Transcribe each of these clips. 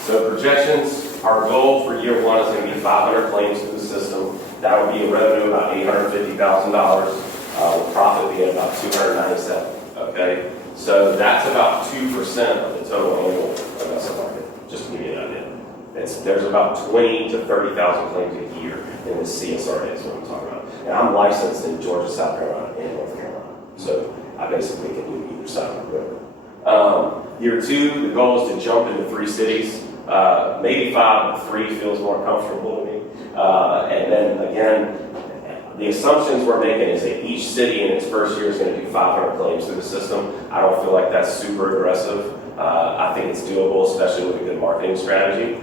So projections, our goal for year one is going to be 500 claims through the system. That would be a revenue of about $850,000, with profit being about $297,000. Okay, so that's about 2% of the total annual investment market. Just to give you an idea, there's about 20 to 30,000 claims a year in this CSRA is what I'm talking about. And I'm licensed in Georgia, South Carolina, and North Carolina, so I basically can do either side of the river. Year two, the goal is to jump into 3 cities. Maybe 5, but 3 feels more comfortable to me. And then again, the assumptions we're making is that each city in its first year is going to do 500 claims through the system. I don't feel like that's super aggressive. I think it's doable, especially with a good marketing strategy.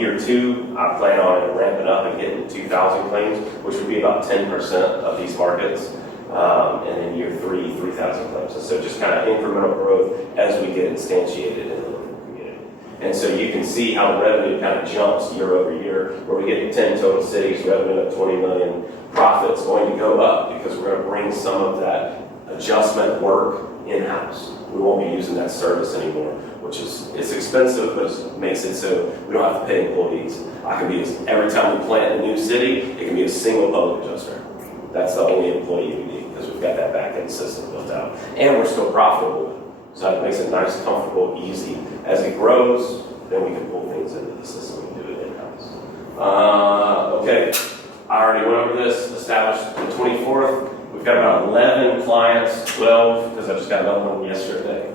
Year two, I plan on ramping up and getting to 2,000 claims, which would be about 10% of these markets. And then year three, 3,000 claims. And so just kind of incremental growth as we get instantiated in the local community. And so you can see how the revenue kind of jumps year over year, where we get 10 total cities, revenue of 20 million, profits going to go up because we're going to bring some of that adjustment work in-house. We won't be using that service anymore, which is, it's expensive, but it makes it so we don't have to pay employees. Every time we plant a new city, it can be a single public adjuster. That's the only employee we need because we've got that back-end system built out. And we're still profitable. So it makes it nice, comfortable, easy. As it grows, then we can pull things into the system and do it in-house. Okay, I already went over this, established the 24th. We've got about 11 clients, 12, because I just got another one yesterday.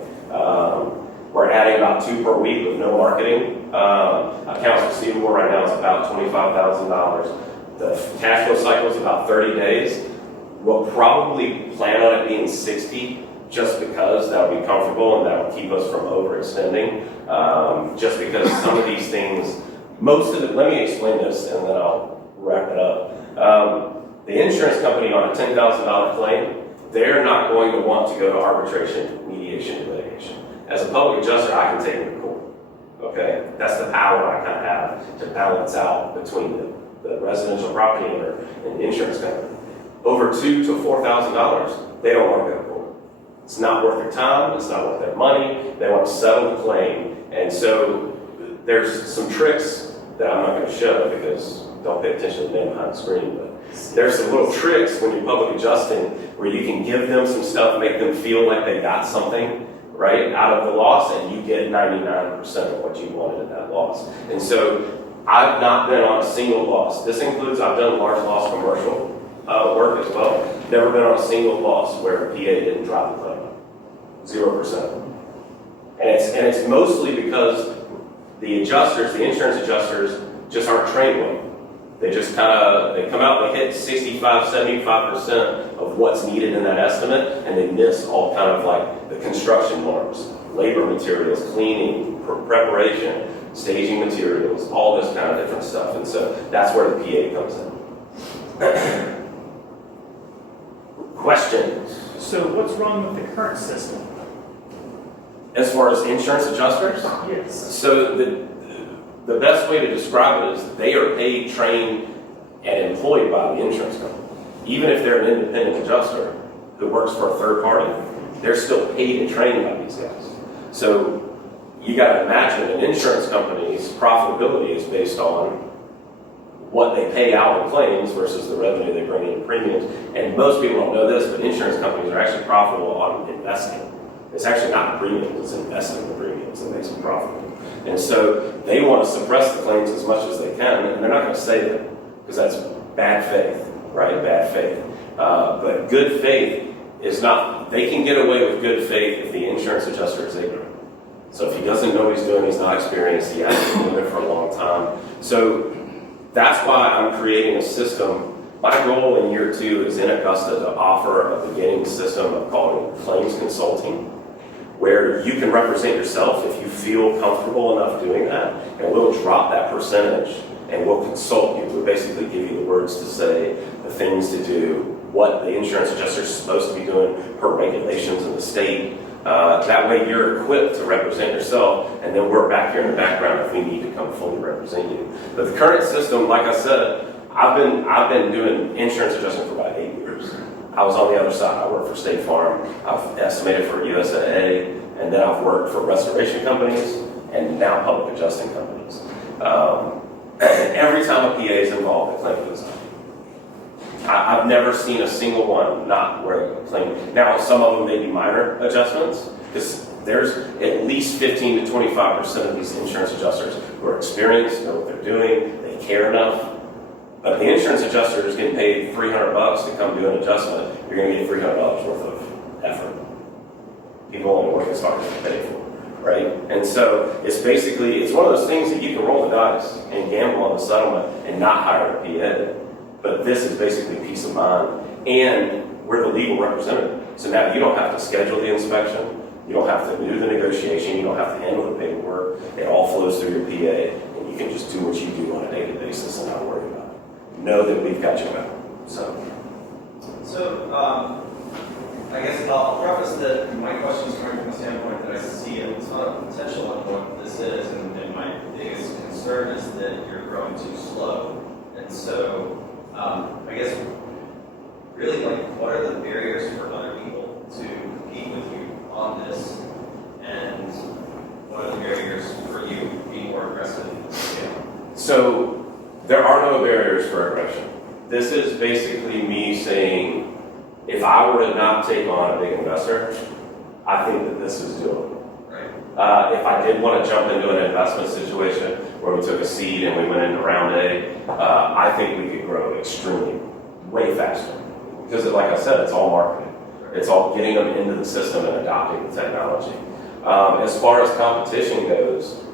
We're adding about 2 per week with no marketing. Accounts receivable right now is about $25,000. The cash flow cycle is about 30 days. We'll probably plan on it being 60 just because that would be comfortable and that would keep us from overextending. Just because some of these things, let me explain this and then I'll wrap it up. The insurance company on a $10,000 claim, they're not going to want to go to arbitration, mediation, and litigation. As a public adjuster, I can take them to court. Okay? That's the power I kind of have to balance out between the residential property owner and the insurance company. Over $2,000 to $4,000, they don't want to go to court. It's not worth their time, it's not worth their money, they want to settle the claim. And so there's some tricks that I'm not going to show because don't pay attention to the man behind the screen, but there's some little tricks when you're public adjusting where you can give them some stuff, make them feel like they got something, right, out of the loss, and you get 99% of what you wanted in that loss. And so I've not been on a single loss. This includes, I've done large loss commercial work as well. Never been on a single loss where a PA didn't drop the claim. 0%. And it's mostly because the adjusters, the insurance adjusters, just aren't trained well. They just they come out, they hit 65, 75% of what's needed in that estimate, and they miss all kind of like the construction norms, labor materials, cleaning, preparation, staging materials, all this kind of different stuff. And so that's where the PA comes in. Questions? So what's wrong with the current system? As far as insurance adjusters? Yes. So the best way to describe it is they are paid, trained, and employed by the insurance company. Even if they're an independent adjuster who works for a third party, they're still paid and trained by these guys. So you got to imagine an insurance company's profitability is based on what they pay out in claims versus the revenue they bring in premiums. And most people don't know this, but insurance companies are actually profitable on investing. It's actually not premiums, it's investing in the premiums that makes them profitable. And so they want to suppress the claims as much as they can, and they're not going to say that because that's bad faith, right? Bad faith. But good faith is not, they can get away with good faith if the insurance adjuster is ignorant. So if he doesn't know what he's doing, he's not experienced, he hasn't been doing it for a long time. So that's why I'm creating a system. My goal in year 2 is in Augusta to offer a beginning system of calling claims consulting, where you can represent yourself if you feel comfortable enough doing that, and we'll drop that percentage and we'll consult you. We'll basically give you the words to say, the things to do, what the insurance adjuster is supposed to be doing per regulations in the state. That way you're equipped to represent yourself, and then we're back here in the background if we need to come fully represent you. But the current system, like I said, I've been doing insurance adjustment for about 8 years. I was on the other side. I worked for State Farm. I've estimated for USAA, and then I've worked for restoration companies, and now public adjusting companies. Every time a PA is involved, the claim goes up. I've never seen a single one not where a claim. Now, some of them may be minor adjustments, because there's at least 15 to 25% of these insurance adjusters who are experienced, know what they're doing, they care enough. But if the insurance adjuster is getting paid $300 to come do an adjustment, you're going to get $300 worth of effort. People only work as hard as they pay for, right? And so it's basically, it's one of those things that you can roll the dice and gamble on the settlement and not hire a PA. But this is basically peace of mind, and we're the legal representative. So now you don't have to schedule the inspection, you don't have to do the negotiation, you don't have to handle the paperwork. It all flows through your PA, and you can just do what you do on a daily basis and not worry about it. Know that we've got you back. So I guess I'll preface that my question is coming from the standpoint that I see a ton of potential in what this is, and my biggest concern is that you're growing too slow. And so I guess really, like, what are the barriers for other people to compete with you on this, and what are the barriers for you being more aggressive? So there are no barriers for aggression. This is basically me saying, if I were to not take on a big investor, I think that this is doable. Right. If I did want to jump into an investment situation where we took a seed and we went into round A, I think we could grow extremely, way faster. Because like I said, it's all marketing. It's all getting them into the system and adopting the technology. As far as competition goes,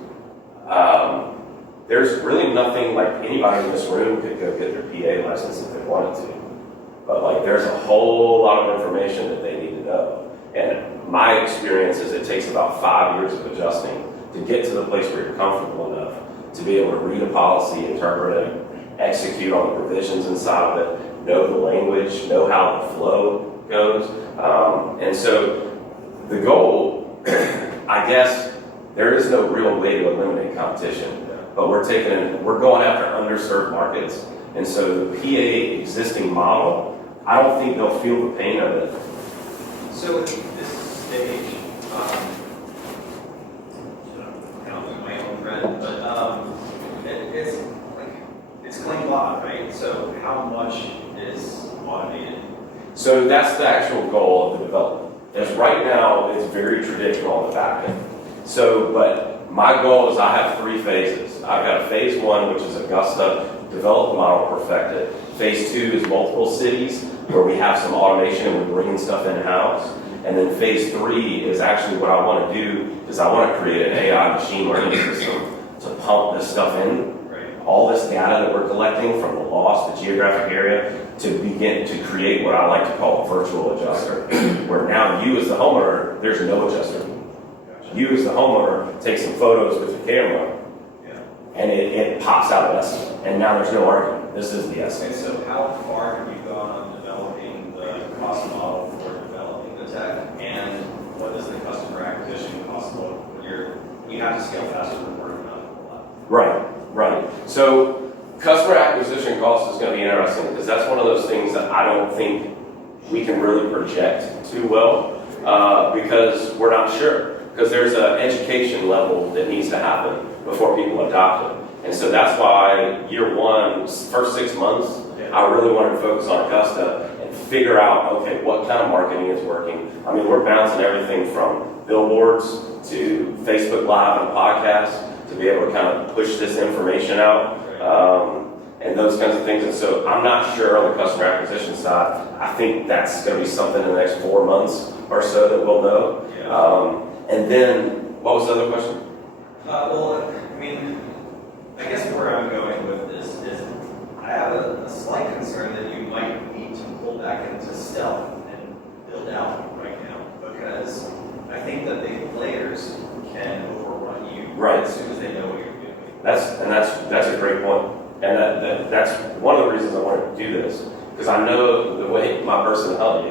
there's really nothing, like, anybody in this room could go get their PA license if they wanted to. But like, there's a whole lot of information that they need to know. And my experience is it takes about 5 years of adjusting to get to the place where you're comfortable enough to be able to read a policy, interpret it, execute on the provisions inside of it, know the language, know how the flow goes. And so the goal, I guess, there is no real way to eliminate competition, but we're going after underserved markets. And so the PA existing model, I don't think they'll feel the pain of it. So at this stage, I'll do my own thread, but it's ClaimBot, right? So how much is automated? So that's the actual goal of the development. As right now, it's very traditional on the back end. So, but my goal is I have 3 phases. I've got phase 1, which is Augusta, develop the model, perfect it. Phase 2 is multiple cities, where we have some automation and we're bringing stuff in-house. And then phase 3 is actually what I want to do, is I want to create an AI machine learning system to pump this stuff in. All this data that we're collecting from the loss, the geographic area, to begin to create what I like to call a virtual adjuster, where now you as the homeowner, there's no adjuster. You as the homeowner take some photos with your camera, and it pops out an estimate, and now there's no argument. This is the estimate. Okay, so how far have you gone on developing the cost model for developing the tech, and what does the customer acquisition cost look when you have to scale faster than word of mouth a lot? Right. So customer acquisition cost is going to be interesting, because that's one of those things that I don't think we can really project too well, because we're not sure. Because there's an education level that needs to happen before people adopt it. And so that's why year 1, first 6 months, I really wanted to focus on Augusta and figure out, okay, what kind of marketing is working. I mean, we're bouncing everything from billboards to Facebook Live and podcasts to be able to kind of push this information out, and those kinds of things. And so I'm not sure on the customer acquisition side. I think that's going to be something in the next 4 months or so that we'll know. And then, what was the other question? Well, I mean, I guess where I'm going with this is I have a slight concern that you might need to pull back into stealth and build out right now, because I think that the players can overrun you as soon as they know what you're doing. That's a great point. And that's one of the reasons I wanted to do this, because I know the way my personality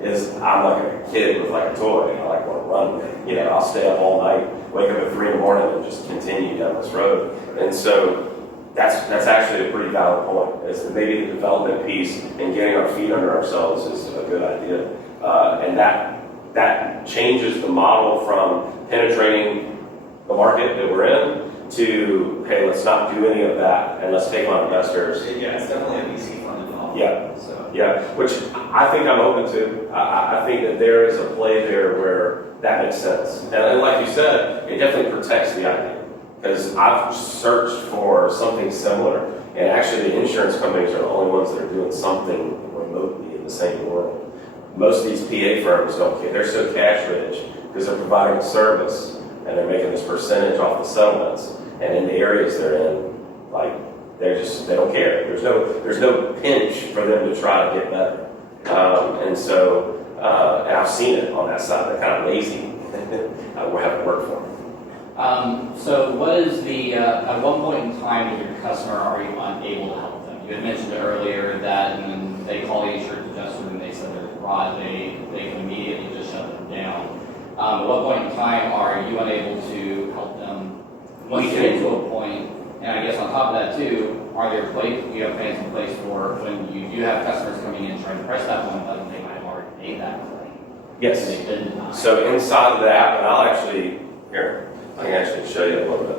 is I'm like a kid with like a toy. I like want to run with it. I'll stay up all night, wake up at 3 in the morning, and just continue down this road. And so that's actually a pretty valid point. Is that maybe the development piece and getting our feet under ourselves is a good idea, and that changes the model from penetrating the market that we're in to, hey, let's not do any of that and let's take on investors. Yeah, it's definitely a VC funded model. Yeah. So. Yeah, which I think I'm open to. I think that there is a play there where that makes sense. And like you said, it definitely protects the idea. Because I've searched for something similar, and actually the insurance companies are the only ones that are doing something remotely in the same world. Most of these PA firms don't care. They're so cash rich because they're providing a service and they're making this percentage off the settlements. And in the areas they're in, like, they don't care. There's no pinch for them to try to get better. And I've seen it on that side. They're kind of lazy. We'll have to work for them. So what is the, at one point in time with your customer, are you unable to help them? You had mentioned earlier that when they call the insurance adjuster and they said they're fraud, they can immediately just shut them down. At what point in time are you unable to help them? Once you get to a point, and I guess on top of that too, do you have plans in place for when you do have customers coming in trying to press that one button, they might have already made that claim? Yes. They've been denied. So inside of the app, and I can actually show you a little bit.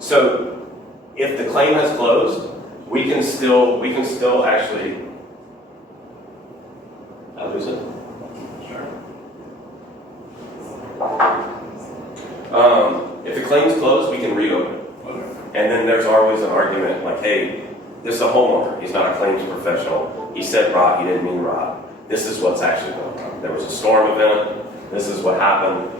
So if the claim has closed, we can still actually, I lose it? Sure. If the claim's closed, we can reopen it. Okay. And then there's always an argument like, hey, this is a homeowner. He's not a claims professional. He said rot, he didn't mean rot. This is what's actually going on. There was a storm event. This is what happened.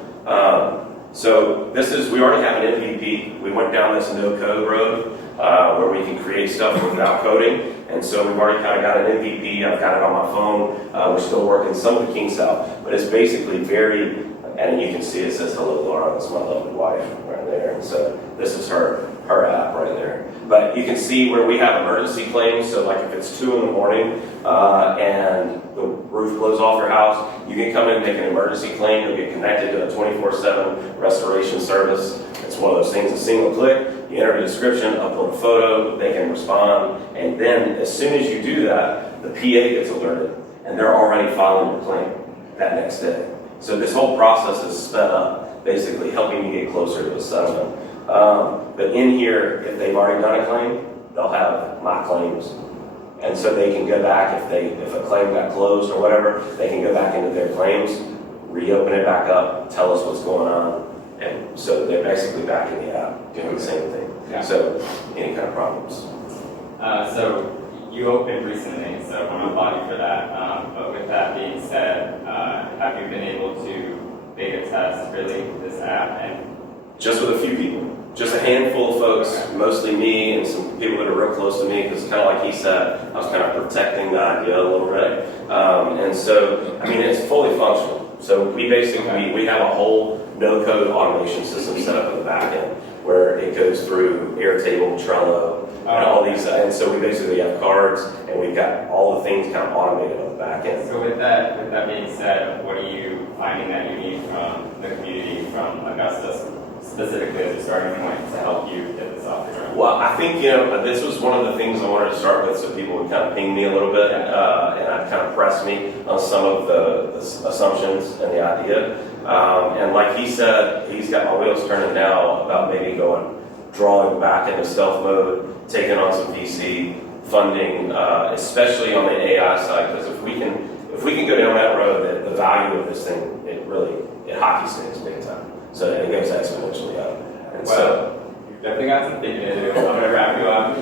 We already have an MVP. We went down this no-code road where we can create stuff without coding. And so we've already kind of got an MVP. I've got it on my phone. We're still working some of the kinks out. But it's basically very, and you can see it says, hello, Laura. That's my lovely wife right there. And so this is her app right there. But you can see where we have emergency claims. So like if it's 2 in the morning and the roof blows off your house, you can come in and make an emergency claim. You'll get connected to a 24/7 restoration service. It's one of those things, a single click. You enter a description, upload a photo, they can respond. And then as soon as you do that, the PA gets alerted. And they're already filing the claim that next day. So this whole process is sped up, basically helping you get closer to a settlement. But in here, if they've already done a claim, they'll have my claims. And so they can go back, if a claim got closed or whatever, they can go back into their claims, reopen it back up, tell us what's going on. And so they're basically back in the app doing the same thing. Yeah. So any kind of problems. So you opened recently, so I want to applaud you for that. But with that being said, have you been able to beta test really this app? And Just with a few people. Just a handful of folks, mostly me and some people that are real close to me, because kind of like he said, I was kind of protecting the idea a little bit. And so, I mean, it's fully functional. So we basically, we have a whole no-code automation system set up in the back end, where it goes through Airtable, Trello, and all these. And so we basically have cards, and we've got all the things kind of automated on the back end. so with that being said, what are you finding that you need from the community, from Augusta specifically as a starting point to help you get this off the ground? Well, I think, this was one of the things I wanted to start with so people would kind of ping me a little bit and I'd kind of press me on some of the assumptions and the idea. And like he said, he's got my wheels turning now about maybe drawing back into stealth mode, taking on some VC funding, especially on the AI side, because if we can go down that road, the value of this thing, it hockey sticks big time. So it goes exponentially up. And Well, you've definitely got some thinking to do. I'm going to wrap you up.